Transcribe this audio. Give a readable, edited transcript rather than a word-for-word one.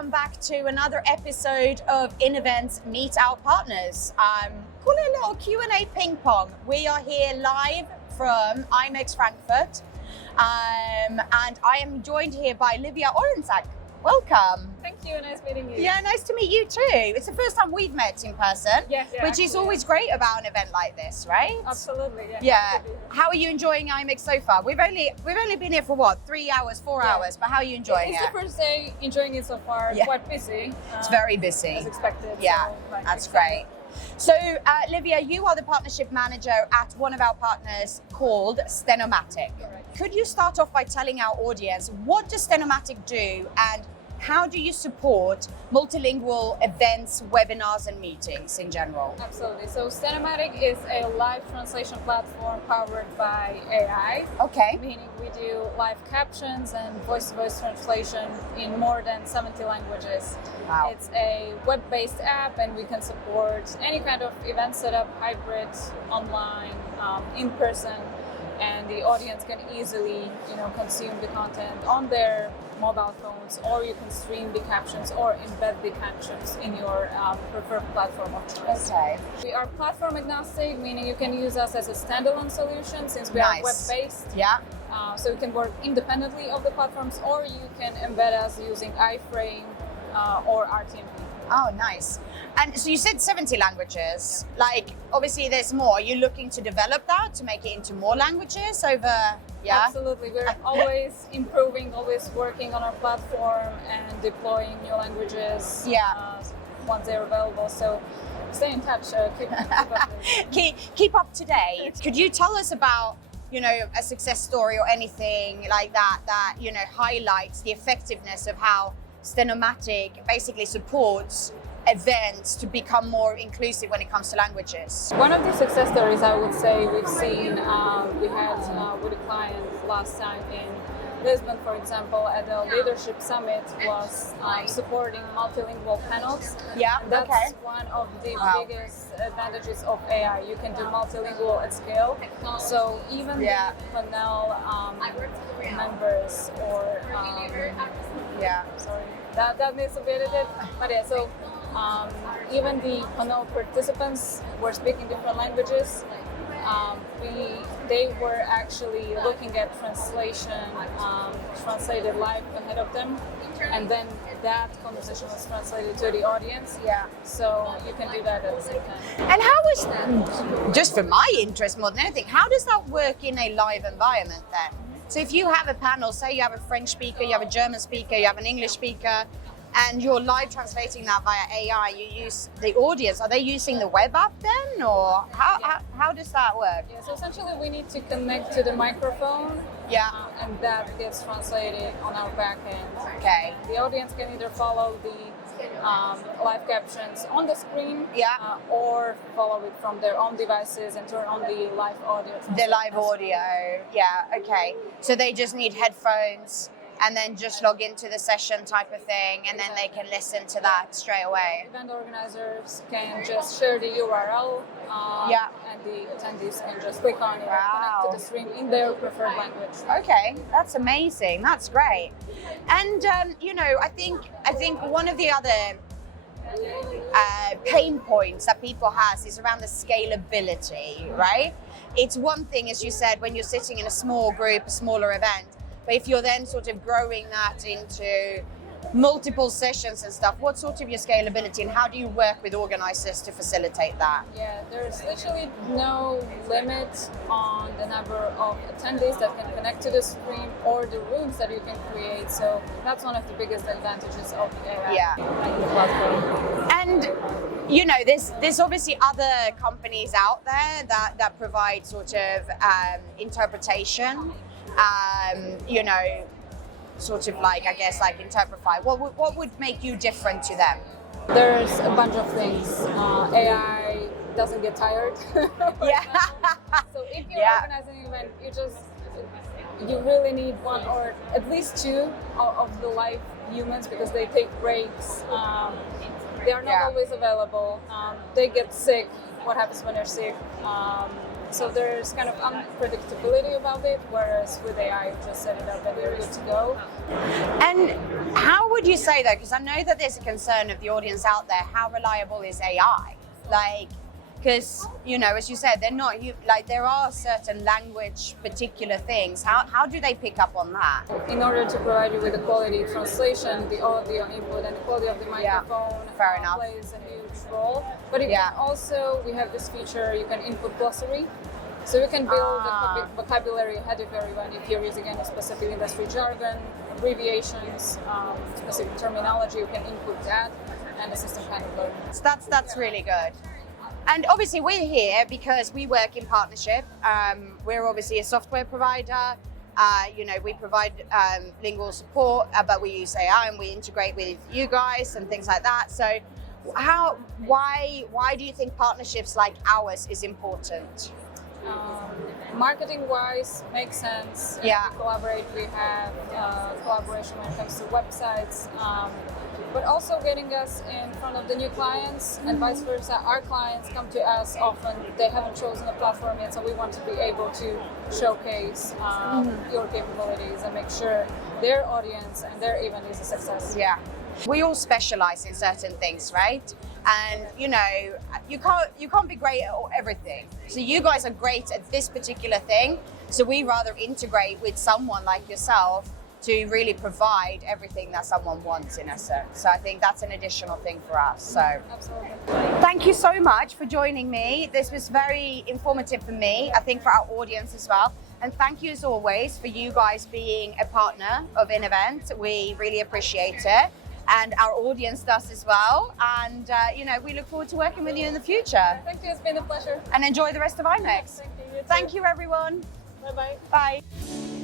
welcome back to another episode of Events Meet Our Partners. Call it a little Q&A ping pong. We are here live from IMEX Frankfurt, and I am joined here by Livia Orenzak. Welcome. Thank you, nice meeting you. Yeah, nice to meet you too. It's the first time we've met in person, which is always great about an event like this, right? Absolutely, yeah. How are you enjoying IMEX so far? We've only been here for what, 3 hours, 4 hours, but how are you enjoying it? It's the first day, enjoying it so far, quite busy. It's very busy. As expected. Yeah, so, that's great. So, Livia, you are the partnership manager at one of our partners called Stenomatic. Correct. Could you start off by telling our audience, what does Stenomatic do and how do you support multilingual events, webinars, and meetings in general? Absolutely. So Stenomatic is a live translation platform powered by AI. Okay. Meaning we do live captions and voice-to-voice translation in more than 70 languages. Wow. It's a web-based app, and we can support any kind of event setup, hybrid, online, in person, and the audience can easily, consume the content on their mobile phones, or you can stream the captions or embed the captions in your preferred platform of choice. Okay. We are platform agnostic, meaning you can use us as a standalone solution since we are web-based. Yeah. So you can work independently of the platforms, or you can embed us using iframe or RTMP. Oh, nice. And so you said 70 languages. Like, obviously there's more. Are you looking to develop that, to make it into more languages over, Absolutely. We're always improving, always working on our platform and deploying new languages once they're available. So stay in touch, keep up. Keep up to date. Could you tell us about, a success story or anything like that highlights the effectiveness of how Stenomatic basically supports events to become more inclusive when it comes to languages? One of the success stories I would say we've seen, we had with a client last time in Lisbon, for example, at the Leadership Summit, was supporting multilingual panels. Yeah, that's one of the biggest advantages of AI. You can do multilingual at scale. So even the panel members or sorry, that needs to be edited. But so even the panel participants were speaking different languages. They were actually looking at translation, translated live ahead of them, and then that conversation was translated to the audience. Yeah. So you can do that at the same time. And how is, just for my interest more than anything, how does that work in a live environment then? So if you have a panel, say you have a French speaker, you have a German speaker, you have an English speaker, and you're live translating that via AI, you use the audience. Are they using the web app then, or how does that work? Yeah, so essentially we need to connect to the microphone. Yeah. And that gets translated on our back end. Okay. The audience can either follow the live captions on the screen, or follow it from their own devices and turn on the live audio. The live audio, okay. So they just need headphones and then just log into the session type of thing, and then they can listen to that straight away. Event organizers can just share the URL, and the attendees can just click on it and connect to the stream in their preferred language. Okay, that's amazing. That's great. And I think one of the other pain points that people has is around the scalability, right? It's one thing, as you said, when you're sitting in a small group, a smaller event. But if you're then sort of growing that into multiple sessions and stuff, what's sort of your scalability and how do you work with organizers to facilitate that? Yeah, there's literally no limit on the number of attendees that can connect to the stream or the rooms that you can create. So that's one of the biggest advantages of the AI platform. And there's obviously other companies out there that provide sort of interpretation. Sort of like, I guess, like Interprefy. What would make you different to them? There's a bunch of things. AI doesn't get tired. Yeah. So if you're organizing an event, you really need one or at least two of the live humans, because they take breaks. They are not always available. They get sick. What happens when they're sick? So there's kind of unpredictability about it, whereas with AI, you just set it up and you're good to go. And how would you say though, because I know that there's a concern of the audience out there, how reliable is AI? Like, because, you know, as you said, they're not, like there are certain language particular things. How do they pick up on that? In order to provide you with a quality translation, the audio input and the quality of the microphone fair enough. plays a huge role. But you can also, we have this feature, you can input glossary. So you can build a vocabulary ahead of everyone if you're using any specific industry jargon, abbreviations, specific terminology, you can input that and the system kind of learns. So that's really good. And obviously we're here because we work in partnership. We're obviously a software provider. You know, we provide lingual support, but we use AI and we integrate with you guys and things like that. So why do you think partnerships like ours is important? Marketing-wise, makes sense. Yeah. We collaborate. We have collaboration when it comes to websites, but also getting us in front of the new clients and vice versa. Our clients come to us often. They haven't chosen a platform yet, so we want to be able to showcase your capabilities and make sure their audience and their event is a success. Yeah. We all specialize in certain things, right? And you know, you can't be great at everything. So you guys are great at this particular thing. So we rather integrate with someone like yourself to really provide everything that someone wants in essence. So I think that's an additional thing for us. So Absolutely. Thank you so much for joining me. This was very informative for me, I think for our audience as well. And thank you as always for you guys being a partner of InEvent. We really appreciate it. And our audience does as well. And you know, we look forward to working with you in the future. Thank you, it's been a pleasure. And enjoy the rest of IMEX. Thank you. Thank you, everyone. Bye-bye. Bye.